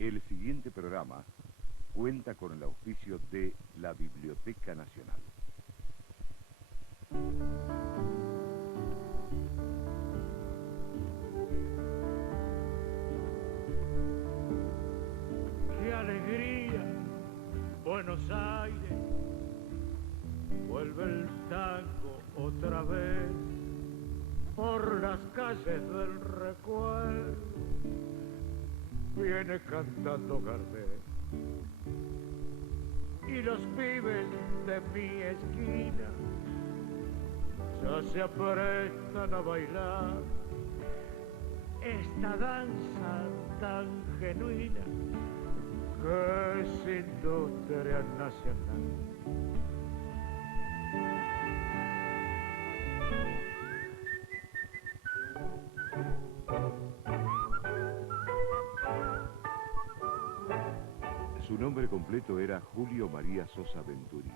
El siguiente programa cuenta con el auspicio de la Biblioteca Nacional. ¡Qué alegría! Buenos Aires, vuelve el tango otra vez por las calles del recuerdo. Viene cantando Gardel y los pibes de mi esquina ya se aprestan a bailar esta danza tan genuina que es industria nacional. Su nombre completo era Julio María Sosa Venturini.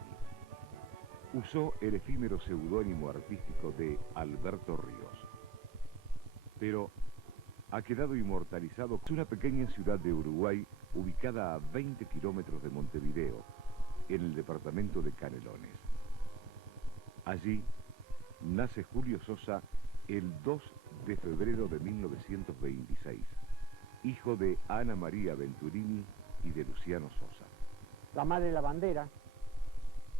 Usó el efímero seudónimo artístico de Alberto Ríos. Pero ha quedado inmortalizado en una pequeña ciudad de Uruguay ubicada a 20 kilómetros de Montevideo, en el departamento de Canelones. Allí nace Julio Sosa el 2 de febrero de 1926, hijo de Ana María Venturini y de Luciano Sosa. La madre lavandera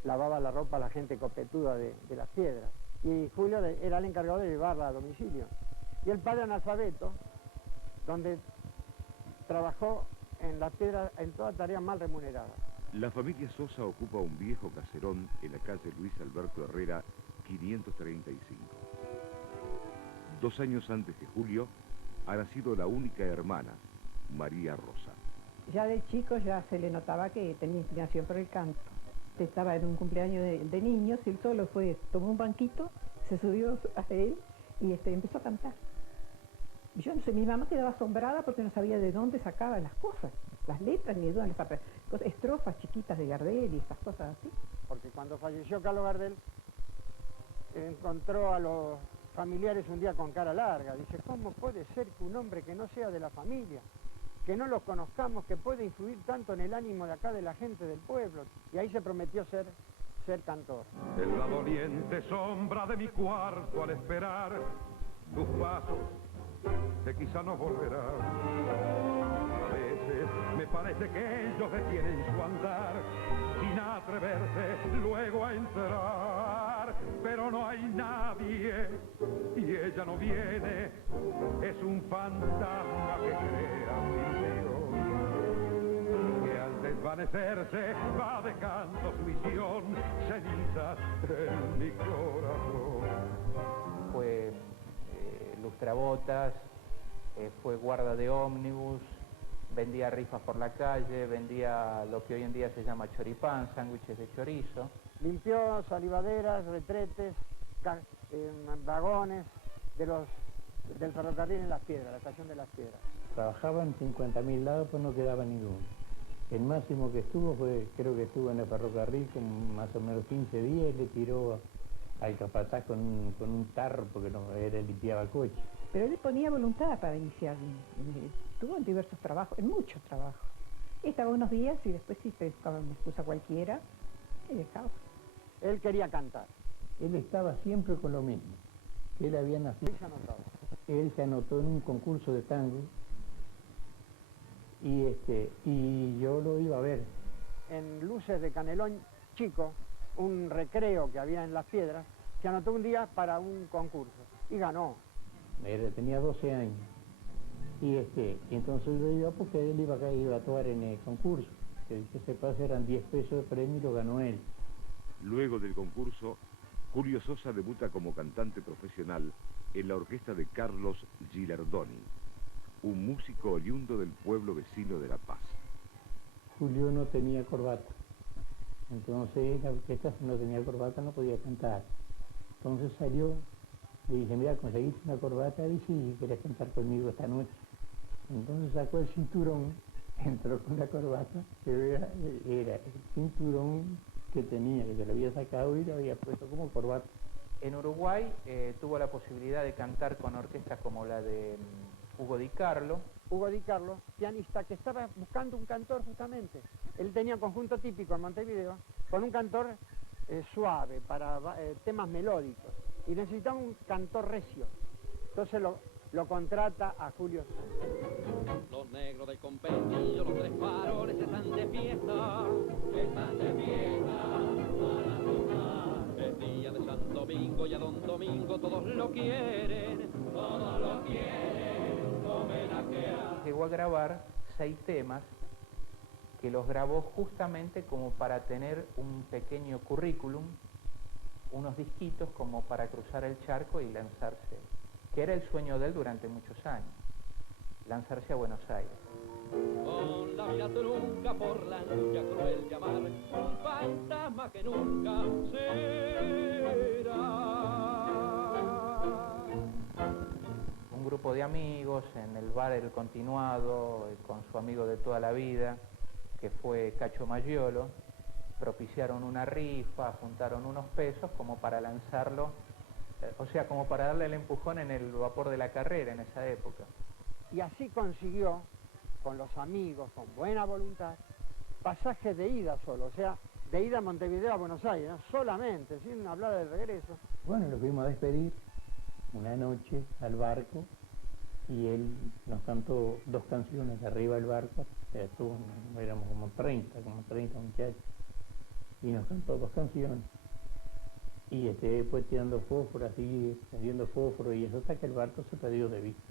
lavaba la ropa a la gente copetuda de las piedras y Julio era el encargado de llevarla a domicilio. Y el padre analfabeto, donde trabajó en las piedras en toda tarea mal remunerada. La familia Sosa ocupa un viejo caserón en la calle Luis Alberto Herrera, 535. 2 años antes que Julio, ha nacido la única hermana, María Rosa. Ya de chico ya se le notaba que tenía inclinación por el canto. Estaba en un cumpleaños de niños y él solo tomó un banquito, se subió a él y empezó a cantar. Y yo no sé, mi mamá quedaba asombrada porque no sabía de dónde sacaba las cosas, las letras, ni de dónde sacaba cosas, estrofas chiquitas de Gardel y esas cosas así. Porque cuando falleció Carlos Gardel, encontró a los familiares un día con cara larga. Dice, ¿cómo puede ser que un hombre que no sea de la familia, que no los conozcamos, que puede influir tanto en el ánimo de acá de la gente del pueblo? Y ahí se prometió ser cantor. En la doliente sombra de mi cuarto al esperar tus pasos que quizá no volverán. A veces me parece que ellos detienen su andar sin atreverse luego a entrar, pero no hay nadie y ella no viene, es un fantasma que crea ficción, que al desvanecerse va dejando su visión cenizas en mi corazón. Fue lustrabotas, fue guarda de ómnibus, vendía rifas por la calle, vendía lo que hoy en día se llama choripán, sándwiches de chorizo. Limpió salivaderas, retretes, vagones del ferrocarril en Las Piedras, la estación de Las Piedras. Trabajaba en 50.000 lados, pues no quedaba ninguno. El máximo que estuvo creo que estuvo en el ferrocarril con más o menos 15 días y le tiró al capataz con un tarro porque no era, limpiaba coche. Pero él ponía voluntad para iniciar, tuvo en diversos trabajos, en muchos trabajos. Y estaba unos días y después si se buscaba una excusa cualquiera, y dejaba. Él quería cantar. Él estaba siempre con lo mismo. Él había nacido. Él se anotó en un concurso de tango y yo lo iba a ver. En Luces de Canelón Chico, un recreo que había en Las Piedras, se anotó un día para un concurso y ganó. Tenía 12 años y entonces yo iba porque él iba a actuar en el concurso, que se pasa eran 10 pesos de premio y lo ganó él. Luego del concurso, Julio Sosa debuta como cantante profesional en la orquesta de Carlos Gilardoni, un músico oriundo del pueblo vecino de La Paz. Julio no tenía corbata, entonces la orquesta si no tenía corbata no podía cantar. Entonces salió, le dije, mira, conseguiste una corbata, y sí, querés cantar conmigo esta noche. Entonces sacó el cinturón, entró con la corbata, que era el cinturón que tenía, que se lo había sacado y lo había puesto como corbata. En Uruguay tuvo la posibilidad de cantar con orquestas como la de Hugo Di Carlo, Hugo Di Carlo, pianista, que estaba buscando un cantor justamente. Él tenía un conjunto típico en Montevideo, con un cantor suave, para temas melódicos, y necesitaba un cantor recio. Entonces lo contrata a Julio Sosa. Los negros del compendio, los tres faroles están de fiesta para tomar. Es día de San Domingo y a Don Domingo todos lo quieren homenajear. Llegó a grabar 6 temas que los grabó justamente como para tener un pequeño currículum, unos disquitos como para cruzar el charco y lanzarse, que era el sueño de él durante muchos años, lanzarse a Buenos Aires. Con la vida trunca por la angustia cruel llamar, un fantasma que nunca será. Un grupo de amigos en el bar El Continuado, con su amigo de toda la vida, que fue Cacho Maggiolo, propiciaron una rifa, juntaron unos pesos como para lanzarlo, o sea, como para darle el empujón en el vapor de la carrera en esa época. Y así consiguió, con los amigos, con buena voluntad, pasajes de ida solo, o sea, de ida a Montevideo a Buenos Aires, ¿no? Solamente, sin hablar del regreso. Bueno, lo fuimos a despedir una noche al barco y él nos cantó 2 canciones arriba del barco, o sea, éramos como 30 muchachos, y nos cantó 2 canciones. Y después tirando fósforo, así, prendiendo fósforo, y eso hasta que el barco se perdió de vista.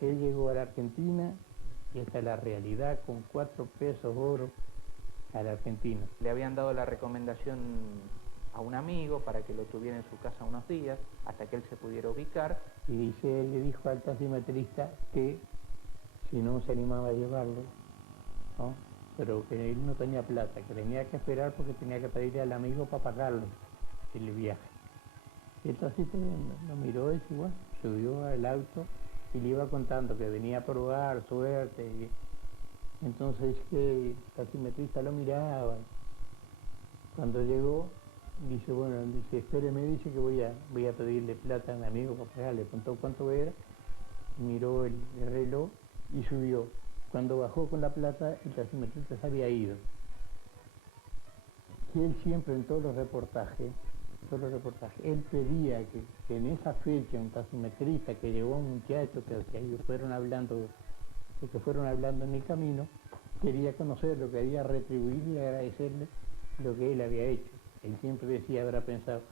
Él llegó a la Argentina, y esta es la realidad, con 4 pesos oro a la Argentina. Le habían dado la recomendación a un amigo para que lo tuviera en su casa unos días, hasta que él se pudiera ubicar. Y dice, él le dijo al taximetrista que si no se animaba a llevarlo, ¿no? Pero que él no tenía plata, que tenía que esperar porque tenía que pedirle al amigo para pagarle el viaje. Y el taxista lo miró y bueno, subió al auto y le iba contando que venía a probar suerte. Y entonces que el taximetrista lo miraba. Cuando llegó, dice, bueno, dice, espéreme, dice que voy a pedirle plata a mi amigo para pagarle. Contó cuánto era, miró el reloj y subió. Cuando bajó con la plata, el taximetrista se había ido. Y él siempre en todos los reportajes, él pedía que en esa fecha un taximetrista, que llegó un muchacho que fueron hablando en el camino, quería conocerlo, quería retribuirle y agradecerle lo que él había hecho. Él siempre decía, habrá pensado,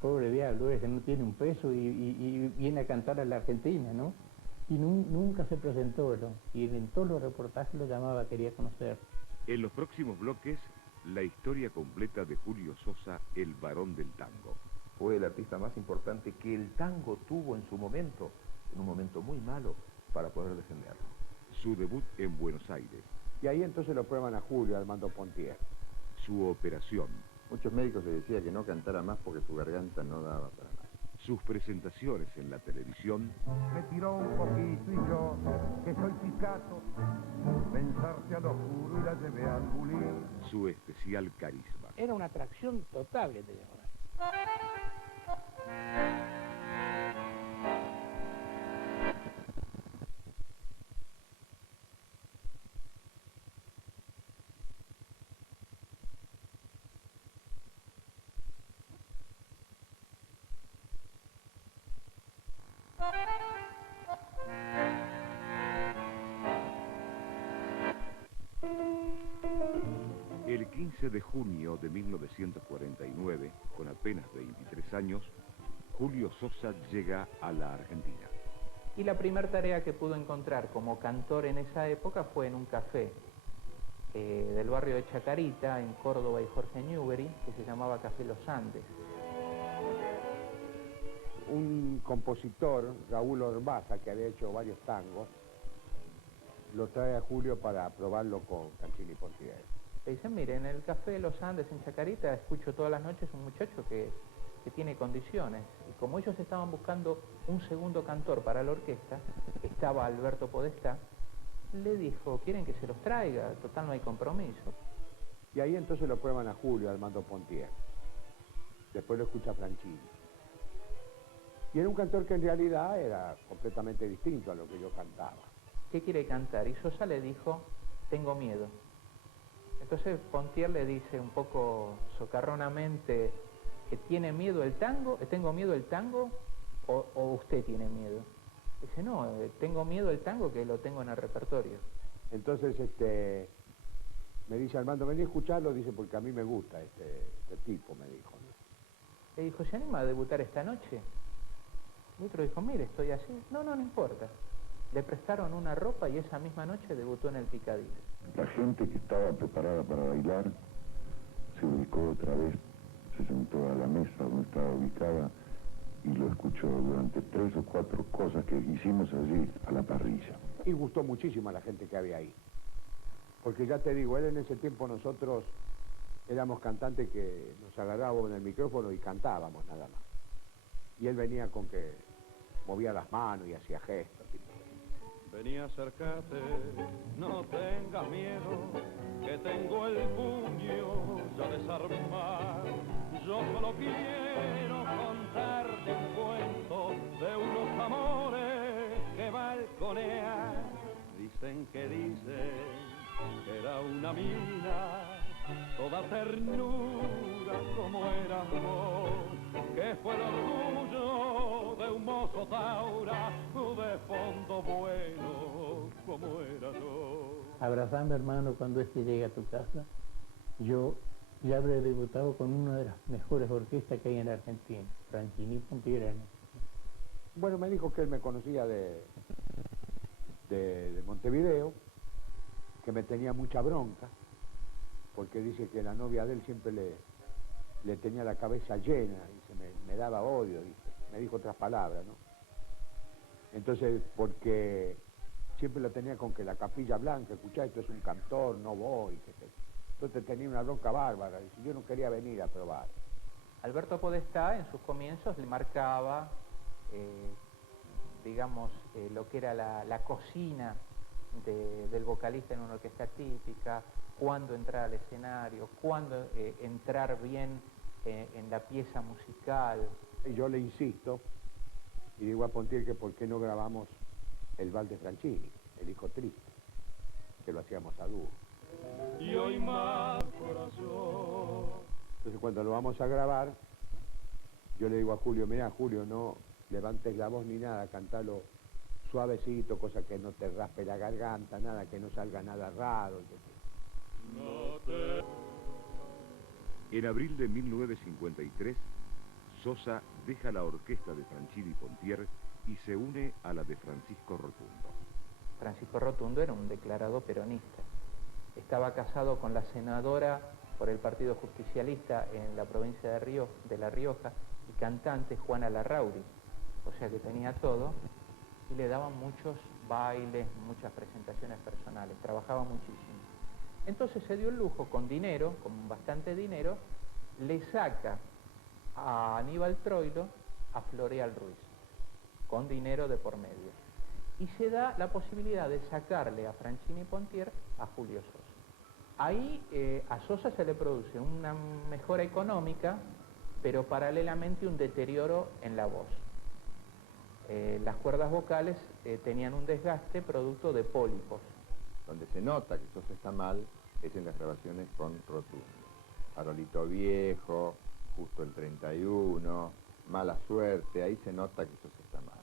pobre diablo, ese no tiene un peso y viene a cantar a la Argentina, ¿no? Y nunca se presentó, ¿no? Y en todos los reportajes lo llamaba, quería conocer. En los próximos bloques, la historia completa de Julio Sosa, el varón del tango. Fue el artista más importante que el tango tuvo en su momento, en un momento muy malo, para poder defenderlo. Su debut en Buenos Aires. Y ahí entonces lo prueban a Julio Armando Pontier. Su operación. Muchos médicos le decían que no cantara más porque su garganta no daba para más. Sus presentaciones en la televisión. Me tiró un poquito y yo, que soy Picasso, pensarte a lo oscuro y la llevé al bulín. Su especial carisma. Era una atracción total que tenía. El 15 de junio de 1949, con apenas 23 años, Julio Sosa llega a la Argentina. Y la primera tarea que pudo encontrar como cantor en esa época fue en un café del barrio de Chacarita, en Córdoba y Jorge Newbery, que se llamaba Café Los Andes. Un compositor, Raúl Orbaza, que había hecho varios tangos, lo trae a Julio para probarlo con Cancini Pontier. Le dicen, mire, en el Café Los Andes en Chacarita escucho todas las noches un muchacho que tiene condiciones. Y como ellos estaban buscando un segundo cantor para la orquesta, estaba Alberto Podestá, Le dijo, ¿quieren que se los traiga? Total, no hay compromiso. Y ahí entonces lo prueban a Julio Armando Pontier. Después lo escucha Franchini. Y era un cantor que en realidad era completamente distinto a lo que yo cantaba. ¿Qué quiere cantar? Y Sosa le dijo, tengo miedo. Entonces Pontier le dice un poco socarronamente, ¿tiene miedo el tango? ¿Tengo miedo el tango? ¿O usted tiene miedo? Dice, no, tengo miedo el tango, que lo tengo en el repertorio. Entonces me dice Armando, vení a escucharlo, dice, porque a mí me gusta este tipo, me dijo, ¿no? Le dijo, ¿se anima a debutar esta noche? Y otro dijo, mire, estoy así. No importa. Le prestaron una ropa y esa misma noche debutó en el Picadilly. La gente que estaba preparada para bailar se ubicó otra vez, se sentó a la mesa donde estaba ubicada y lo escuchó durante 3 o 4 cosas que hicimos allí a la parrilla. Y gustó muchísimo a la gente que había ahí. Porque ya te digo, él en ese tiempo nosotros éramos cantantes que nos agarrábamos en el micrófono y cantábamos nada más. Y él venía con que movía las manos y hacía gestos. Vení, acércate, no tengas miedo, que tengo el puño ya desarmado. Yo solo quiero contarte un cuento de unos amores que balconean. Dicen que era una mina, toda ternura como eras vos, que fue el orgullo de un mozo taura, de fondo bueno como era yo. Abrazame, hermano, cuando llega a tu casa. Yo ya habré debutado con una de las mejores orquestas que hay en la Argentina, Franchini Pontier. Bueno, me dijo que él me conocía de Montevideo, que me tenía mucha bronca, porque dice que la novia de él siempre le tenía la cabeza llena y me daba odio, dice. Me dijo otras palabras, ¿no? Entonces, porque siempre lo tenía con que la Capilla Blanca, escuchá, esto es un cantor, no voy, entonces tenía una bronca bárbara, dice, yo no quería venir a probar. Alberto Podestá en sus comienzos le marcaba, digamos, lo que era la cocina del vocalista en una orquesta típica, cuándo entrar al escenario, cuándo entrar bien en la pieza musical. Y yo le insisto, y digo a Pontier que por qué no grabamos el Vals de Franchini, el hijo triste, que lo hacíamos a dúo. Y hoy más corazón. Entonces cuando lo vamos a grabar, yo le digo a Julio, mira Julio, no levantes la voz ni nada, cantalo suavecito, cosa que no te raspe la garganta, nada, que no salga nada raro. En abril de 1953, Sosa deja la orquesta de Franchini Pontier y se une a la de Francisco Rotundo. Francisco Rotundo era un declarado peronista. Estaba casado con la senadora por el Partido Justicialista en la provincia de La Rioja y cantante Juana Larrauri, o sea que tenía todo, y le daban muchos bailes, muchas presentaciones personales, trabajaba muchísimo. Entonces se dio el lujo, con dinero, con bastante dinero, le saca a Aníbal Troilo a Floreal Ruiz, con dinero de por medio. Y se da la posibilidad de sacarle a Franchini Pontier a Julio Sosa. Ahí a Sosa se le produce una mejora económica, pero paralelamente un deterioro en la voz. Las cuerdas vocales tenían un desgaste producto de pólipos. Donde se nota que Sosa está mal es en las grabaciones con Rotundo. Farolito Viejo, Justo el 31, Mala Suerte, ahí se nota que Sosa está mal.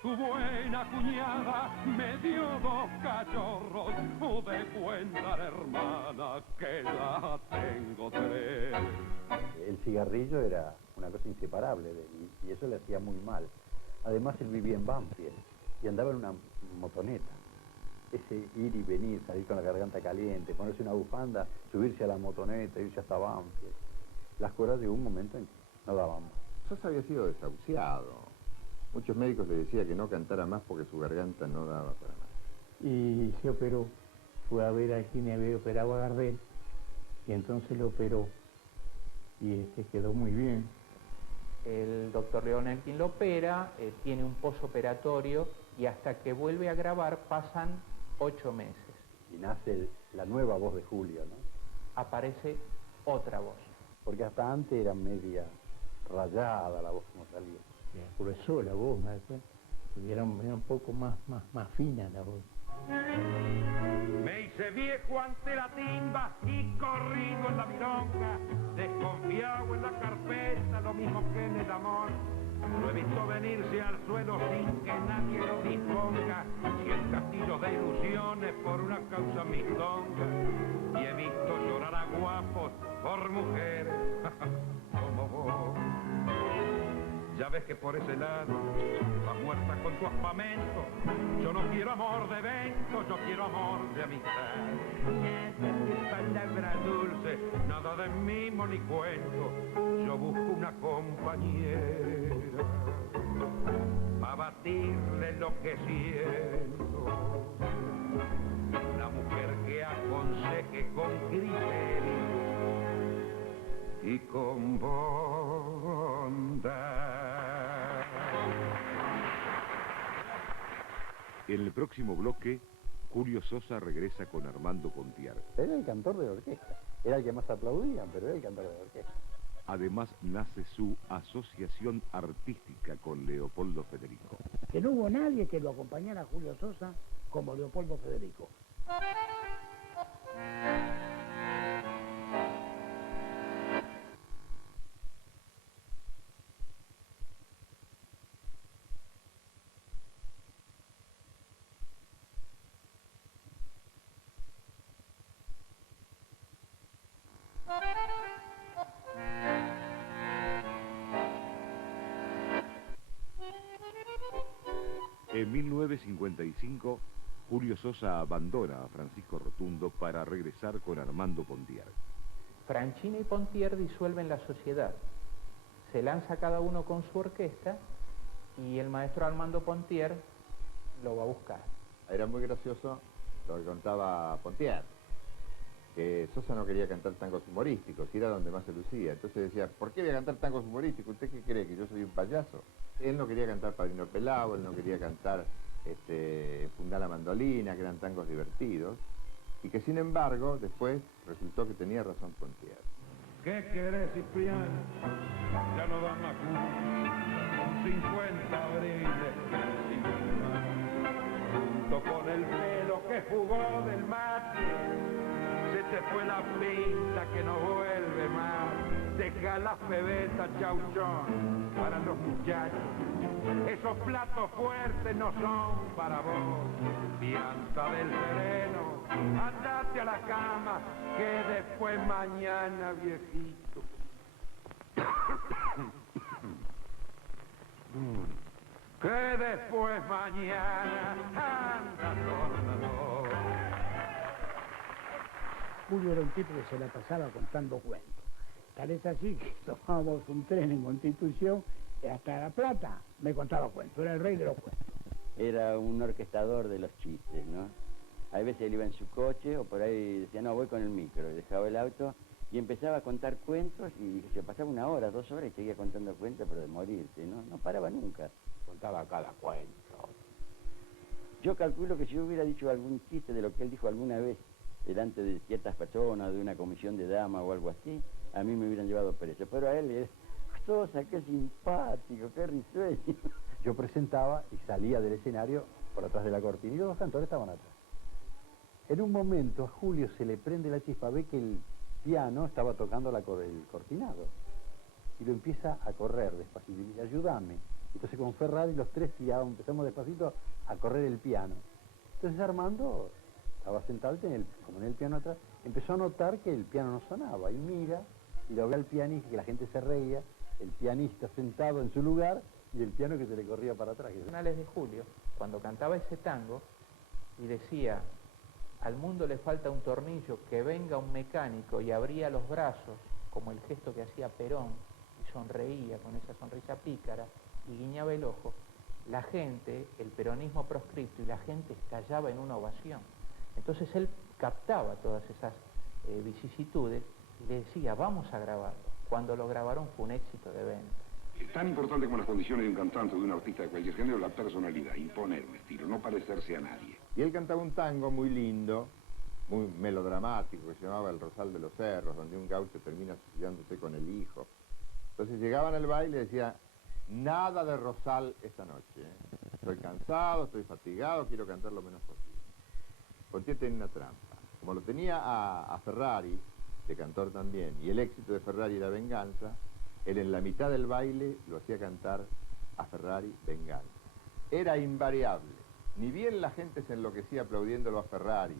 Tu buena cuñada me dio 2 cachorros, pude cuentar, hermana, que ya tengo 3. El cigarrillo era una cosa inseparable de él y eso le hacía muy mal. Además él vivía en Banfield y andaba en una motoneta. Ese ir y venir, salir con la garganta caliente, ponerse una bufanda, subirse a la motoneta, irse hasta Banfield. Las cuerdas llegó un momento en que no daban más. Sosa había sido desahuciado. Muchos médicos le decían que no cantara más porque su garganta no daba para más. Y se operó, fue a ver a quien había operado a Gardel, y entonces lo operó, y quedó muy bien. El doctor Leonel quien lo opera, tiene un posoperatorio, y hasta que vuelve a grabar pasan 8 meses. Y nace la nueva voz de Julio, ¿no? Aparece otra voz. Porque hasta antes era media rayada la voz como salía. Gruesó la voz, era un poco más fina la voz. Me hice viejo ante la timba y corrido en la milonga, desconfiado en la carpeta, lo mismo que en el amor. Lo he visto venirse al suelo sin que nadie lo disponga, y el castillo de ilusiones por una causa mistonga. Y he visto llorar a guapos por mujeres como vos. Ya ves que por ese lado vas muerta con tu aspamento. Yo no quiero amor de evento, yo quiero amor de amistad. Esa es palabra dulce, nada de mimo ni cuento. Yo busco una compañera para batirle lo que siento. Una mujer que aconseje con criterio y con bondad. En el próximo bloque, Julio Sosa regresa con Armando Pontier. Era el cantor de la orquesta. Era el que más aplaudían, pero era el cantor de la orquesta. Además, nace su asociación artística con Leopoldo Federico. Que no hubo nadie que lo acompañara a Julio Sosa como Leopoldo Federico. En 1955, Julio Sosa abandona a Francisco Rotundo para regresar con Armando Pontier. Franchini y Pontier disuelven la sociedad. Se lanza cada uno con su orquesta y el maestro Armando Pontier lo va a buscar. Era muy gracioso lo que contaba Pontier, que Sosa no quería cantar tangos humorísticos, y era donde más se lucía. Entonces decía, ¿por qué voy a cantar tangos humorísticos? ¿Usted qué cree, que yo soy un payaso? Él no quería cantar Padrino Pelao, él no quería cantar Fundá la mandolina, que eran tangos divertidos, y que sin embargo después resultó que tenía razón Pontier. ¿Qué querés, Cipriano? Ya no da más con 50 abriles junto con el pelo que jugó del mate. Se te fue la pinta que no vuelve más. Deja la pebeta, chauchón, para los muchachos. Esos platos fuertes no son para vos. Fianza del sereno, andate a la cama, que después mañana, viejito. Que después mañana, anda, tornador. Julio era un tipo que se la pasaba contando cuentos. Tal es así que tomábamos un tren en Constitución y hasta La Plata me contaba cuentos, era el rey de los cuentos. Era un orquestador de los chistes, ¿no? A veces él iba en su coche o por ahí decía, no, voy con el micro, y dejaba el auto y empezaba a contar cuentos y se pasaba 1 hora, 2 horas y seguía contando cuentos, pero de morirse, ¿no? No paraba nunca. Contaba cada cuento. Yo calculo que si yo hubiera dicho algún chiste de lo que él dijo alguna vez delante de ciertas personas, de una comisión de damas o algo así, a mí me hubieran llevado preso. Pero a él, Sosa, qué simpático, qué risueño. Yo presentaba y salía del escenario por atrás de la cortina y los 2 cantores estaban atrás. En un momento a Julio se le prende la chispa, ve que el piano estaba tocando el cortinado y lo empieza a correr despacito y dice, ayúdame. Entonces con Ferrari los 3 tirábamos, empezamos despacito a correr el piano. Entonces Armando estaba sentado como en el piano atrás, empezó a notar que el piano no sonaba y mira y lo ve al pianista, que la gente se reía, el pianista sentado en su lugar y el piano que se le corría para atrás. Finales de Julio, cuando cantaba ese tango y decía, al mundo le falta un tornillo, que venga un mecánico, y abría los brazos, como el gesto que hacía Perón, y sonreía con esa sonrisa pícara, y guiñaba el ojo, la gente, el peronismo proscripto, y la gente estallaba en una ovación. Entonces él captaba todas esas vicisitudes y le decía, vamos a grabarlo. Cuando lo grabaron fue un éxito de venta. Tan importante como las condiciones de un cantante o de un artista de cualquier género, la personalidad, imponer un estilo, no parecerse a nadie. Y él cantaba un tango muy lindo, muy melodramático, que se llamaba El Rosal de los Cerros, donde un gaucho termina suicidándose con el hijo. Entonces llegaban al baile y decía, nada de Rosal esta noche, ¿eh? Estoy cansado, estoy fatigado, quiero cantar lo menos posible. Pontier tenía una trampa. Como lo tenía a Ferrari, de cantor también, y el éxito de Ferrari era Venganza, él en la mitad del baile lo hacía cantar a Ferrari Venganza. Era invariable. Ni bien la gente se enloquecía aplaudiéndolo a Ferrari,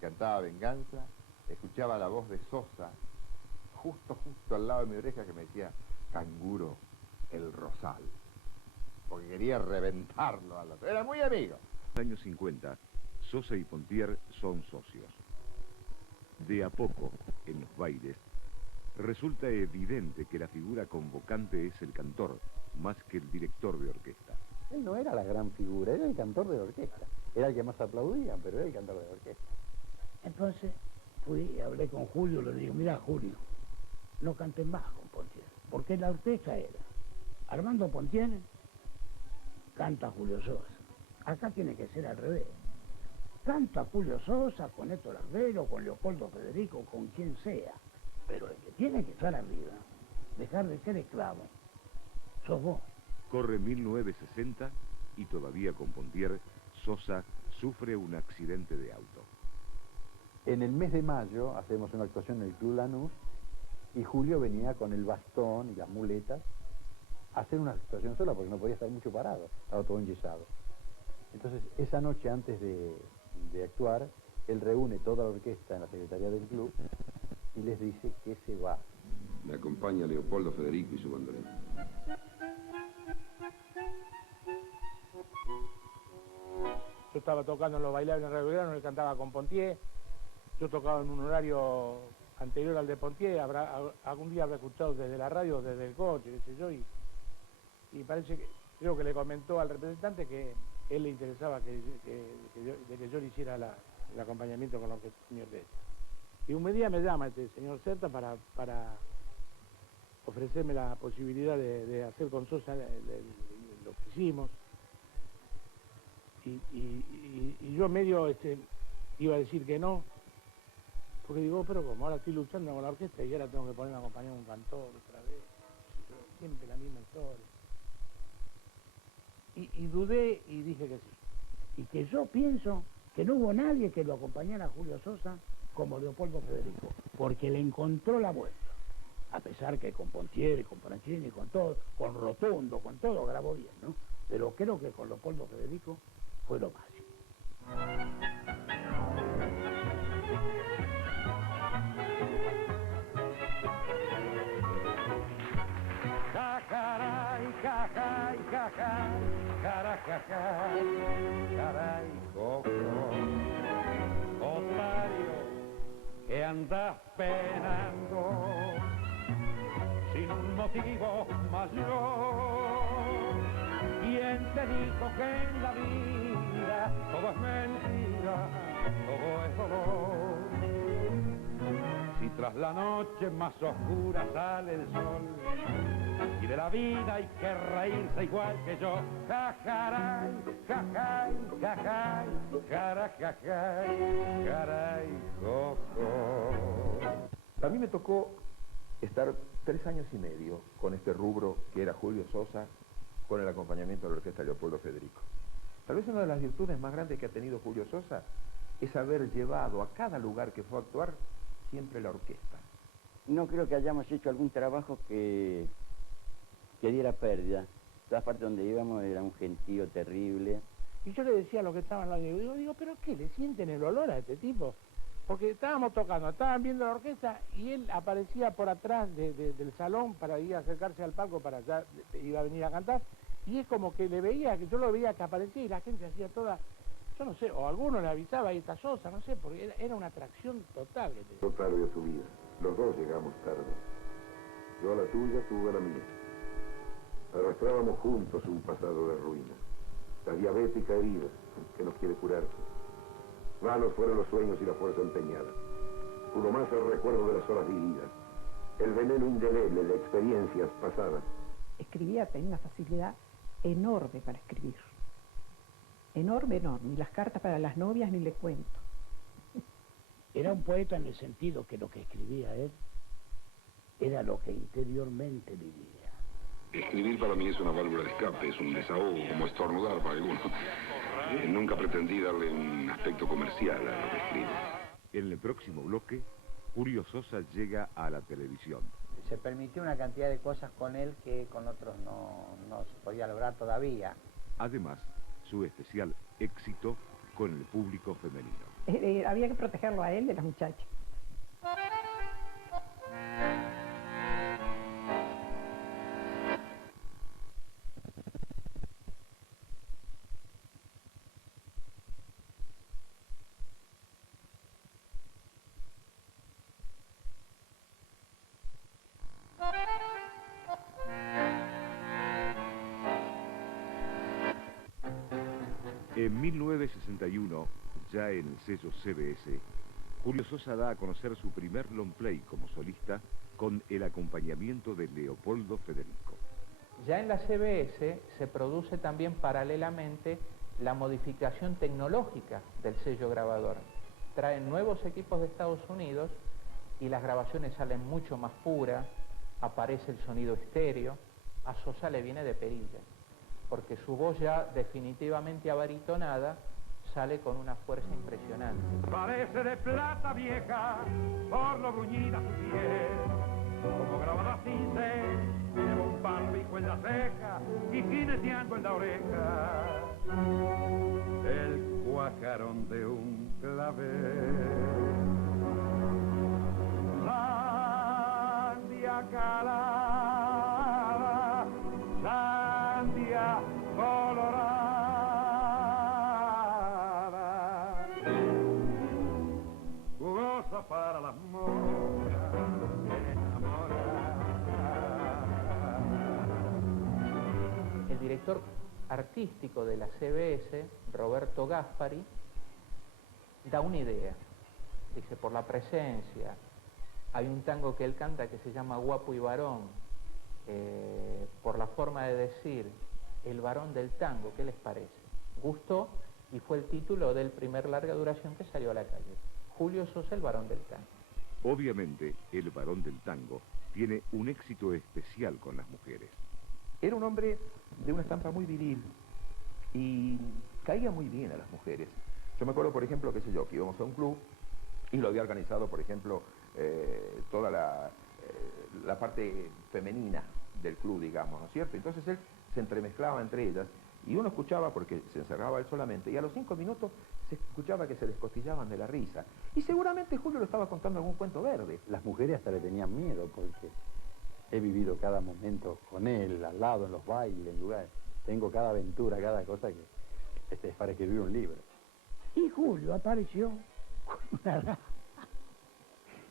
cantaba Venganza, escuchaba la voz de Sosa, justo al lado de mi oreja, que me decía, Canguro, el Rosal. Porque quería reventarlo al otro. Era muy amigo. En los años 50, Sosa y Pontier son socios. De a poco, en los bailes, resulta evidente que la figura convocante es el cantor, más que el director de orquesta. Él no era la gran figura, era el cantor de la orquesta. Era el que más aplaudían, pero era el cantor de la orquesta. Entonces fui y hablé con Julio, le digo, mira Julio, no cantes más con Pontier, porque la orquesta era Armando Pontier, canta Julio Sosa. Acá tiene que ser al revés. Canta Julio Sosa con Héctor Arbelo, con Leopoldo Federico, con quien sea. Pero el que tiene que estar arriba, dejar de ser esclavo, sos vos. Corre 1960 y todavía con Pontier, Sosa sufre un accidente de auto. En el mes de mayo hacemos una actuación en el Club Lanús y Julio venía con el bastón y las muletas a hacer una actuación sola porque no podía estar mucho parado, estaba todo enyesado. Entonces, esa noche antes de actuar, él reúne toda la orquesta en la secretaría del club y les dice que se va. Me acompaña Leopoldo Federico y su bandoneón. Yo estaba tocando en los bailables en Radio Belgrano, él cantaba con Pontier. Yo tocaba en un horario anterior al de Pontier, algún día habrá escuchado desde la radio, desde el coche, qué sé yo, y parece que, creo que le comentó al representante que él le interesaba que yo le hiciera el acompañamiento con la orquesta. Y un día me llama este señor Certa para ofrecerme la posibilidad de hacer con Sosa lo que hicimos. Y yo medio iba a decir que no, porque digo, pero como ahora estoy luchando con la orquesta y ahora tengo que ponerme a acompañar a un cantor otra vez, siempre la misma historia. Y dudé y dije que sí. Y que yo pienso que no hubo nadie que lo acompañara a Julio Sosa como Leopoldo Federico, porque le encontró la vuelta. A pesar que con Pontier, con Franchini, con todo, con Rotundo, con todo grabó bien, ¿no? Pero creo que con Leopoldo Federico fue lo máximo. Cacaray, cacay, cacay, caracacay, caray, coco, otario, que andas penando sin un motivo mayor. ¿Quién te dijo que en la vida todo es mentira, todo es dolor? Si tras la noche más oscura sale el sol y de la vida hay que reírse igual que yo, cacaray, cacay, cacay, caracacay, caray, coco. A mí me tocó estar 3 años y medio con este rubro que era Julio Sosa, con el acompañamiento de la orquesta Leopoldo Federico. Tal vez una de las virtudes más grandes que ha tenido Julio Sosa es haber llevado a cada lugar que fue a actuar siempre la orquesta. No creo que hayamos hecho algún trabajo que diera pérdida. Todas partes donde íbamos era un gentío terrible. Y yo le decía a los que estaban al lado, digo, ¿pero qué? ¿Le sienten el olor a este tipo? Porque estábamos tocando, estaban viendo la orquesta y él aparecía por atrás del salón para ir a acercarse al palco para ya iba a venir a cantar. Y es como que le veía, que yo lo veía que aparecía y la gente hacía toda, yo no sé, o alguno le avisaba, ahí está Sosa, no sé, porque era una atracción total. Yo tarde a su vida, los dos llegamos tarde. Yo a la tuya, tú a la mía. Arrastrábamos juntos un pasado de ruina. La diabética herida que nos quiere curarse. Vanos fueron los sueños y la fuerza empeñada. Pudo más el recuerdo de las horas vividas. El veneno indeleble de experiencias pasadas. Escribía, tenía una facilidad enorme para escribir. enorme, enorme. Y las cartas para las novias ni le cuento. Era un poeta en el sentido que lo que escribía él era lo que interiormente vivía. Escribir para mí es una válvula de escape, es un desahogo, como estornudar para algunos. Nunca pretendí darle un aspecto comercial a lo que escribo. En el próximo bloque, Julio Sosa llega a la televisión. Se permitió una cantidad de cosas con él que con otros no se podía lograr todavía. Además, su especial éxito con el público femenino. Había que protegerlo a él de las muchachas. En 1961, ya en el sello CBS, Julio Sosa da a conocer su primer long play como solista con el acompañamiento de Leopoldo Federico. Ya en la CBS se produce también paralelamente la modificación tecnológica del sello grabador. Traen nuevos equipos de Estados Unidos y las grabaciones salen mucho más puras, aparece el sonido estéreo. A Sosa le viene de perilla, porque su voz ya definitivamente abaritonada sale con una fuerza impresionante. Parece de plata vieja por lo bruñida su piel, como grabada sin ser, lleva un barbijo en la ceja y jineteando en la oreja el cuacarón de un clavel. Sandia calada, sandia colorada, jugosa para las moras, El director artístico de la CBS, Roberto Gaspari, da una idea. Dice, por la presencia, hay un tango que él canta que se llama Guapo y Varón, por la forma de decir, el varón del tango, ¿qué les parece? Gustó y fue el título del primer larga duración que salió a la calle. Julio Sosa, el varón del tango. Obviamente, el varón del tango tiene un éxito especial con las mujeres. Era un hombre de una estampa muy viril y caía muy bien a las mujeres. Yo me acuerdo, por ejemplo, qué sé yo, que íbamos a un club y lo había organizado, por ejemplo, toda la parte femenina del club, digamos, ¿no es cierto? Entonces él se entremezclaba entre ellas y uno escuchaba, porque se encerraba él solamente, y a los 5 minutos se escuchaba que se descostillaban de la risa. Y seguramente Julio le estaba contando algún cuento verde. Las mujeres hasta le tenían miedo porque he vivido cada momento con él, al lado, en los bailes, en lugares. Tengo cada aventura, cada cosa que es para escribir un libro. Y Julio apareció con una raja.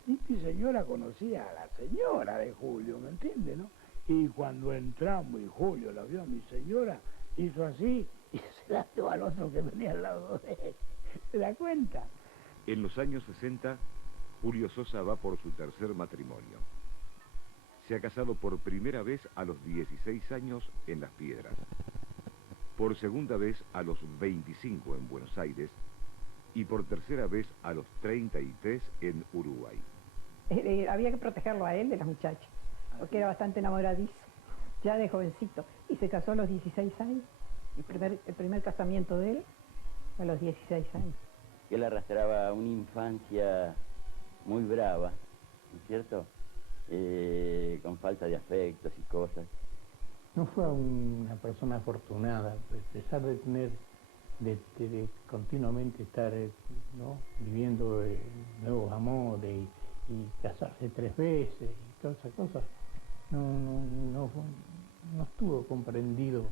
Y mi señora conocía a la señora de Julio, ¿me entiende, no? Y cuando entramos y Julio la vio a mi señora, hizo así y se la dio al otro que venía al lado de él. ¿Se da cuenta? En los años 60, Julio Sosa va por su tercer matrimonio. Se ha casado por primera vez a los 16 años en Las Piedras, por segunda vez a los 25 en Buenos Aires y por tercera vez a los 33 en Uruguay. Había que protegerlo a él de las muchachas, porque era bastante enamoradizo, ya de jovencito, y se casó a los 16 años. El primer casamiento de él a los 16 años. Él arrastraba una infancia muy brava, ¿no es cierto? Con falta de afectos y cosas. No fue una persona afortunada, a pesar de tener, de continuamente estar, ¿no?, viviendo nuevos amores y casarse 3 veces y todas esas cosas, no estuvo comprendido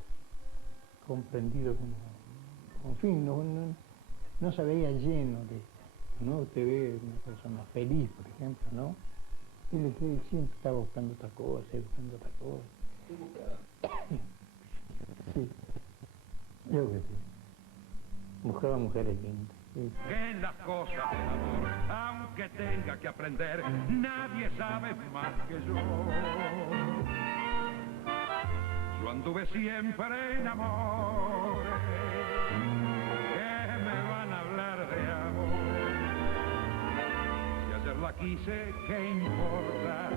como, en fin, no se veía lleno de, ¿no? Usted ve una persona feliz, por ejemplo, ¿no? Él siempre está buscando otra cosa, buscando otra cosa. Sí, yo que sí. Buscaba mujeres lindas. Sí. Que en las cosas del amor, aunque tenga que aprender, nadie sabe más que yo. Yo anduve siempre en amor, de amor. Si ayer la quise, ¿qué importa?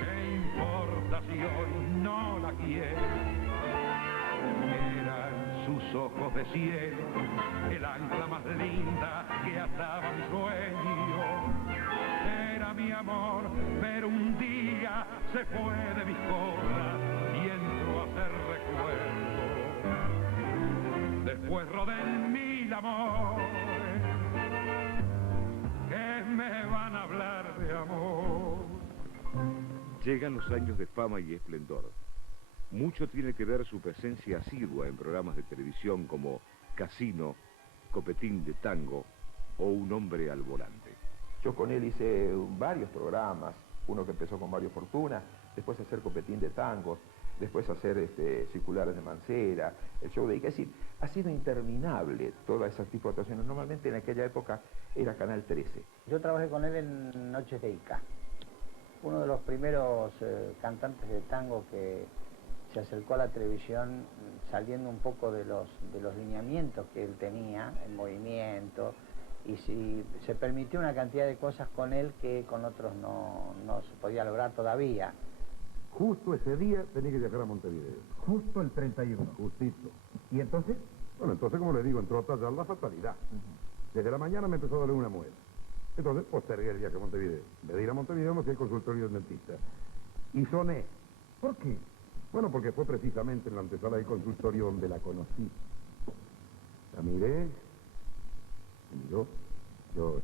¿Qué importa si hoy no la quiero? Eran sus ojos de cielo, el ancla más linda que ataba mi sueño. Era mi amor, pero un día se fue de mis cosas y entró a ser recuerdo. Después rodé en mil amores que me van a hablar de amor. Llegan los años de fama y esplendor. Mucho tiene que ver su presencia asidua en programas de televisión como Casino, Copetín de Tango o Un hombre al volante. Yo con él hice varios programas, uno que empezó con Mario Fortuna, después hacer Copetín de Tangos, después hacer Circulares de Mancera, el show de Ica. Es decir, ha sido interminable toda esa tipo de actuaciones. Normalmente en aquella época era Canal 13. Yo trabajé con él en Noches de Ica, uno de los primeros cantantes de tango que se acercó a la televisión saliendo un poco de los lineamientos que él tenía, en movimiento, y se permitió una cantidad de cosas con él que con otros no se podía lograr todavía. Justo ese día tenía que viajar a Montevideo. Justo el 31. Justito. ¿Y entonces? Bueno, entonces, como le digo, entró a tallar la fatalidad. Desde la mañana me empezó a doler una muela. Entonces postergué el viaje a Montevideo. En vez de ir a Montevideo me fui al consultorio del dentista. Y soné. ¿Por qué? Bueno, porque fue precisamente en la antesala del consultorio donde la conocí. La miré, me miró, yo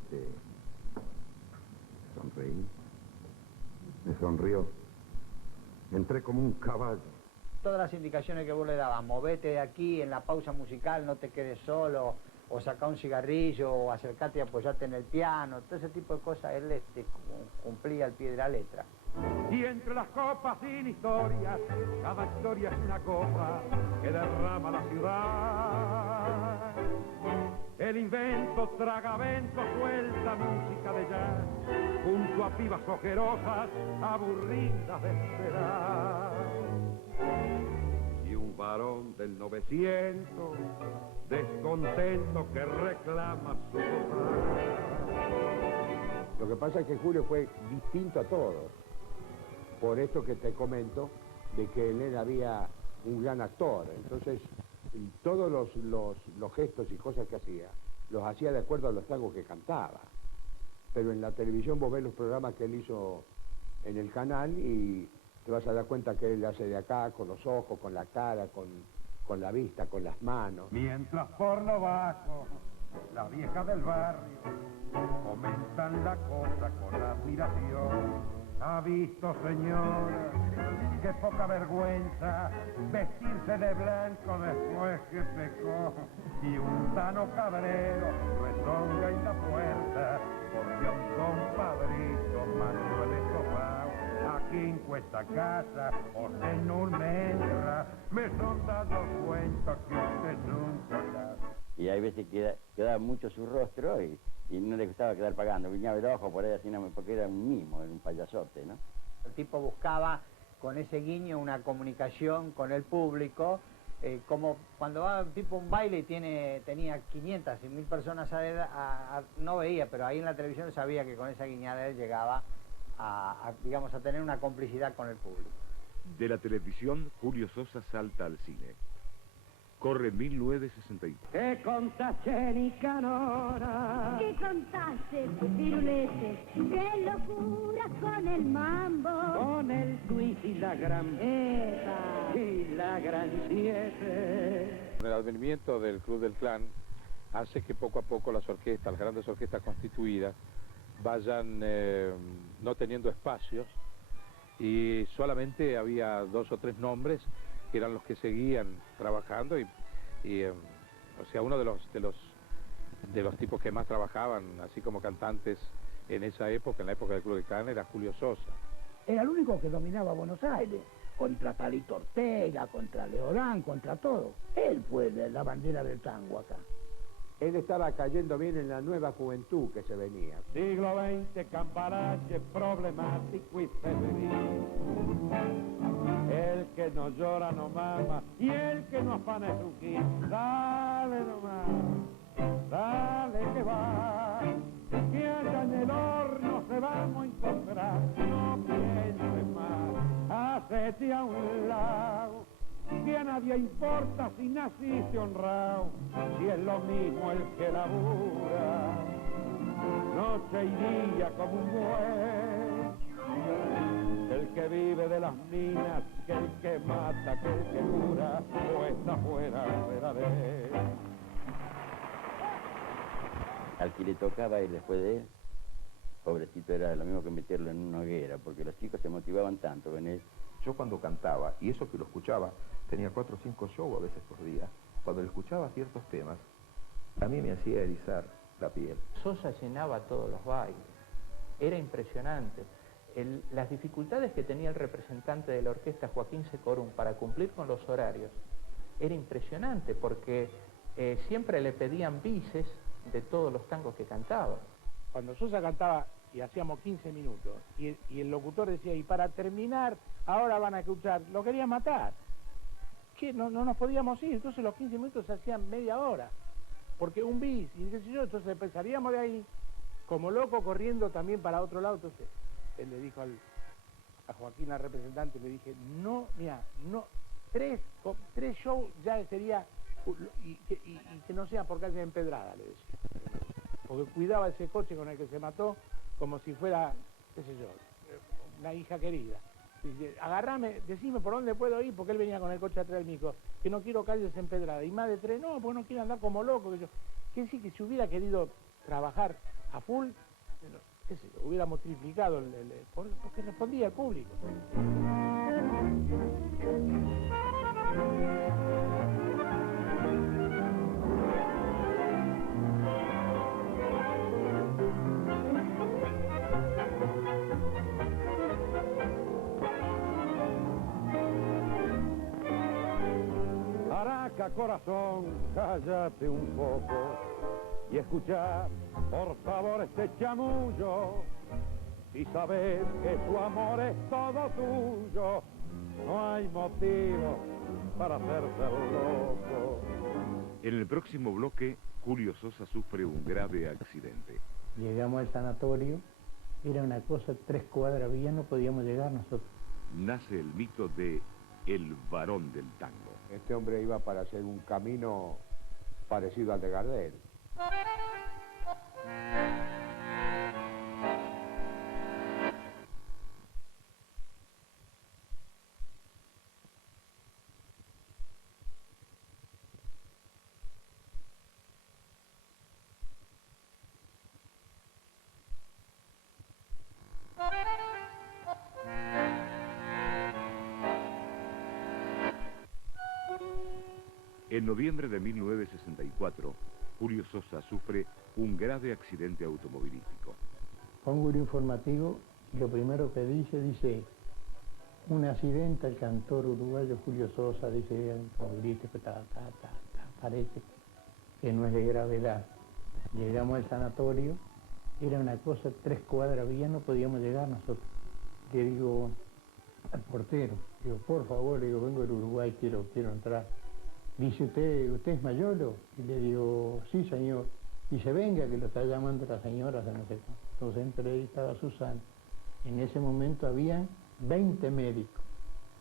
sonreí, me sonrió. Entré como un caballo. Todas las indicaciones que vos le dabas, movete de aquí en la pausa musical, no te quedes solo, o saca un cigarrillo, o acercate y apoyate en el piano, todo ese tipo de cosas, él cumplía al pie de la letra. Y entre las copas sin historias, cada historia es una copa que derrama la ciudad. El invento tragavento suelta música de jazz, junto a pibas ojerosas, aburridas de esperar. Y un varón del 900, descontento que reclama su lugar. Lo que pasa es que Julio fue distinto a todos. Por esto que te comento, de que él había un gran actor. Entonces, todos los gestos y cosas que hacía, los hacía de acuerdo a los tangos que cantaba. Pero en la televisión vos ves los programas que él hizo en el canal y te vas a dar cuenta que él hace de acá, con los ojos, con la cara, con la vista, con las manos. Mientras por lo bajo, las viejas del barrio comentan la cosa con admiración. Ha visto, señora, qué poca vergüenza vestirse de blanco después que pecó. Y un tano cabrero rezonga en la puerta porque a un compadrito Manuel Escobar aquí en Cuesta Casa o en Ulmenra me son dados cuenta que usted nunca la... Y hay veces que quedaba mucho su rostro y no le gustaba quedar pagando, guiñaba el ojo por ahí así, porque era un mimo, era un payasote, ¿no? El tipo buscaba con ese guiño una comunicación con el público, como cuando va un tipo a un baile y tenía 500 y 1000 personas no veía, pero ahí en la televisión sabía que con esa guiñada él llegaba digamos, a tener una complicidad con el público. De la televisión, Julio Sosa salta al cine. Corre 1961. ¿Qué contaste, Nicanora? ¿Qué contaste, pirulete? ¿Qué locura con el mambo? Con el twist y la gran... ¡Epa! Y la gran 7. El advenimiento del Club del Clan hace que poco a poco las orquestas, las grandes orquestas constituidas, vayan no teniendo espacios y solamente había 2 o 3 nombres que eran los que seguían trabajando y o sea, uno de los tipos que más trabajaban así como cantantes en esa época, en la época del Club del Clan, era Julio Sosa. Era el único que dominaba Buenos Aires, contra Talito Ortega, contra Leodán, contra todo. Él fue la bandera del tango acá. Él estaba cayendo bien en la nueva juventud que se venía. Siglo XX, Cambalache, problemático y femenino. El que no llora no mama y el que no afana es un kit. Dale nomás. dale que va, que allá en el horno se vamos a encontrar, no pienses más, hacete a un lado, que a nadie importa si naciste honrado, si es lo mismo el que labura, noche y día como un buey, el que vive de las minas, que el que mata, que el que cura, o está fuera será de él. Al que le tocaba ir después de él, pobrecito, era lo mismo que meterlo en una hoguera, porque los chicos se motivaban tanto con él. Yo cuando cantaba, y eso que lo escuchaba, tenía 4 o 5 shows a veces por día, cuando le escuchaba ciertos temas, a mí me hacía erizar la piel. Sosa llenaba todos los bailes, era impresionante. Las dificultades que tenía el representante de la orquesta, Joaquín Secorum, para cumplir con los horarios, era impresionante, porque siempre le pedían bises de todos los tangos que cantaba. Cuando Sosa cantaba y hacíamos 15 minutos, y el locutor decía, y para terminar, ahora van a escuchar, lo quería matar. Que no nos podíamos ir, entonces los 15 minutos se hacían media hora, porque un bis, y qué sé yo, entonces empezaríamos de ahí, como loco, corriendo también para otro lado. Entonces él le dijo a Joaquín, al representante, le dije, no, mira, no, tres shows ya sería, y que no sea por calle empedrada, le decía, porque cuidaba ese coche con el que se mató como si fuera, qué sé yo, una hija querida. Dice, agarrame, decime por dónde puedo ir, porque él venía con el coche atrás del micro, que no quiero calles empedradas, y más de 3, no, porque no quiero andar como loco, que yo, que sí, que si hubiera querido trabajar a full, qué sé yo, hubiéramos triplicado porque respondía al público. Araca, corazón, cállate un poco y escucha, por favor, este chamullo. Si sabes que tu amor es todo tuyo, no hay motivo para hacerse loco. En el próximo bloque, Julio Sosa sufre un grave accidente. Llegamos al sanatorio, era una cosa, 3 cuadras vía, no podíamos llegar nosotros. Nace el mito de el varón del tango. Este hombre iba para hacer un camino parecido al de Gardel. En noviembre de 1964, Julio Sosa sufre un grave accidente automovilístico. Pongo el informativo y lo primero que dice, un accidente al cantor uruguayo Julio Sosa, dice el automovilístico, parece que no es de gravedad. Llegamos al sanatorio, era una cosa, 3 cuadras vía, no podíamos llegar nosotros. Le digo al portero, digo, por favor, digo, vengo del Uruguay, quiero entrar. Dice, ¿usted es Mayolo? Y le digo, sí, señor. Dice, venga, que lo está llamando la señora, no sé qué. Entonces entré y estaba Susana. En ese momento había 20 médicos.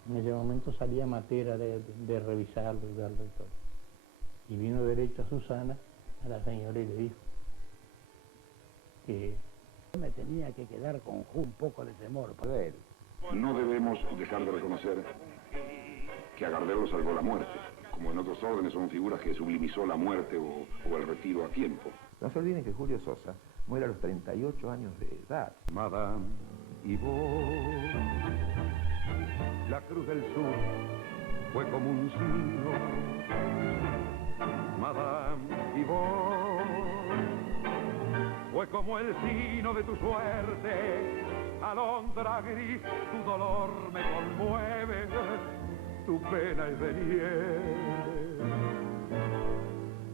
En ese momento salía Matera de revisarlo y verlo y todo. Y vino derecho a Susana, a la señora, y le dijo que me tenía que quedar con un poco de temor por él. No debemos dejar de reconocer que a Gardel lo salvó la muerte. Como en otros órdenes son figuras que sublimizó la muerte o el retiro a tiempo. No se olviden que Julio Sosa muere a los 38 años de edad. Madame, y vos, la Cruz del Sur fue como un signo. Madame, y vos, fue como el signo de tu suerte. Alondra gris, tu dolor me conmueve, tu pena es de nieve.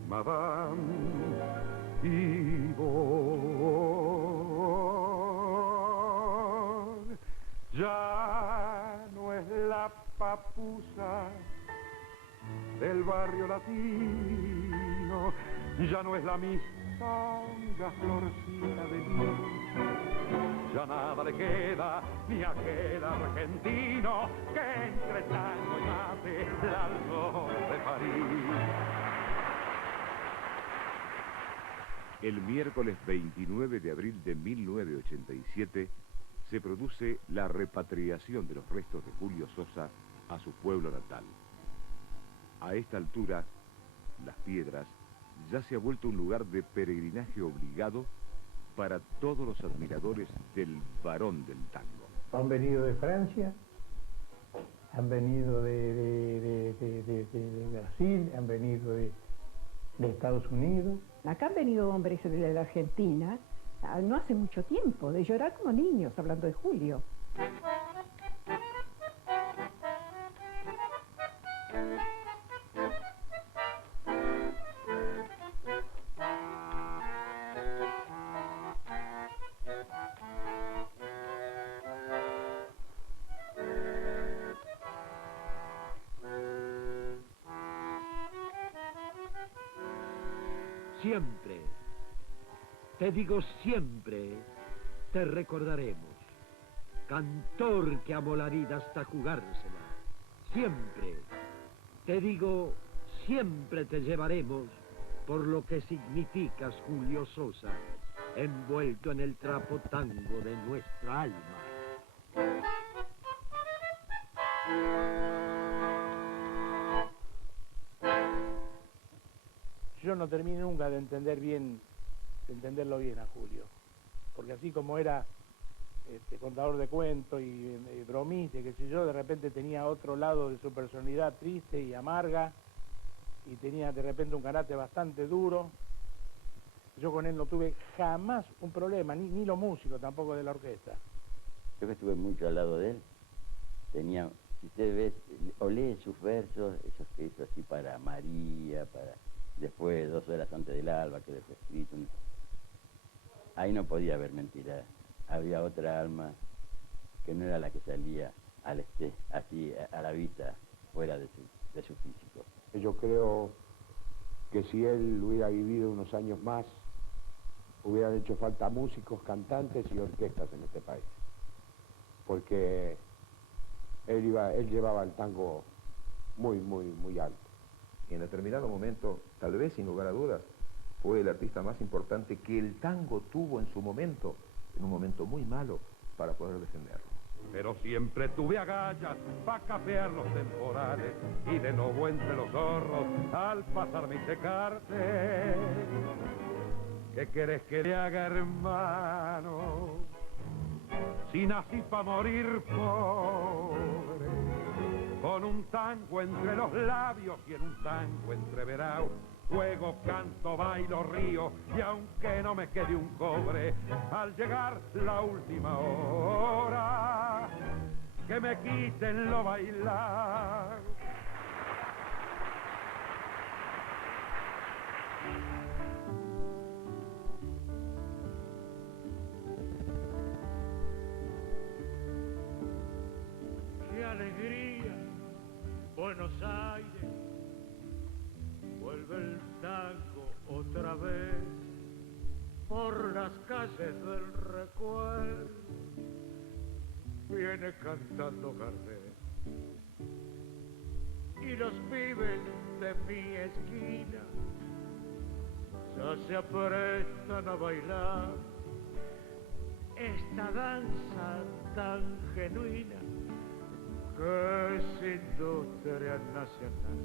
Madame, y vos, ya no es la papusa del barrio latino, ya no es la misma florcita de miel. Ya nada le queda ni a aquel argentino que entre tango y mate la alzó de París. El miércoles 29 de abril de 1987 se produce la repatriación de los restos de Julio Sosa a su pueblo natal. A esta altura, Las Piedras ya se ha vuelto un lugar de peregrinaje obligado para todos los admiradores del varón del tango. Han venido de Francia, han venido de Brasil, han venido de Estados Unidos. Acá han venido hombres de la Argentina, no hace mucho tiempo, de llorar como niños, hablando de Julio. Siempre, te digo siempre, te recordaremos. Cantor que amó la vida hasta jugársela. Siempre, te digo, siempre te llevaremos por lo que significas, Julio Sosa, envuelto en el trapo tango de nuestra alma. Yo no terminé nunca de entenderlo bien a Julio, porque así como era contador de cuentos y bromista, qué sé yo, de repente tenía otro lado de su personalidad triste y amarga, y tenía de repente un carácter bastante duro. Yo con él no tuve jamás un problema, ni los músicos tampoco de la orquesta. Yo que estuve mucho al lado de él, tenía, si usted ve o lee sus versos, esos que hizo así para María, para... Después, 2 horas antes del alba, que le fue escrito. Ahí no podía haber mentira. Había otra alma que no era la que salía así a la vista, fuera de su físico. Yo creo que si él hubiera vivido unos años más, hubieran hecho falta músicos, cantantes y orquestas en este país. Porque él llevaba el tango muy, muy, muy alto. Y en determinado momento, tal vez sin lugar a dudas, fue el artista más importante que el tango tuvo en su momento, en un momento muy malo, para poder defenderlo. Pero siempre tuve agallas para cafear los temporales y de nuevo entre los zorros al pasarme y secarte. ¿Qué querés que le haga, hermano? Si nací pa' morir pobre, con un tango entre los labios y en un tango entreverado, juego, canto, bailo, río, y aunque no me quede un cobre, al llegar la última hora, que me quiten lo bailar. ¡Qué alegría! Buenos Aires, vuelve el tango otra vez por las calles del recuerdo, viene cantando Gardel y los pibes de mi esquina ya se aprestan a bailar esta danza tan genuina que es industria nacional.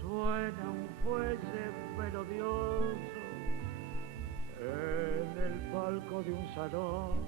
Suena un fuelle melodioso en el palco de un salón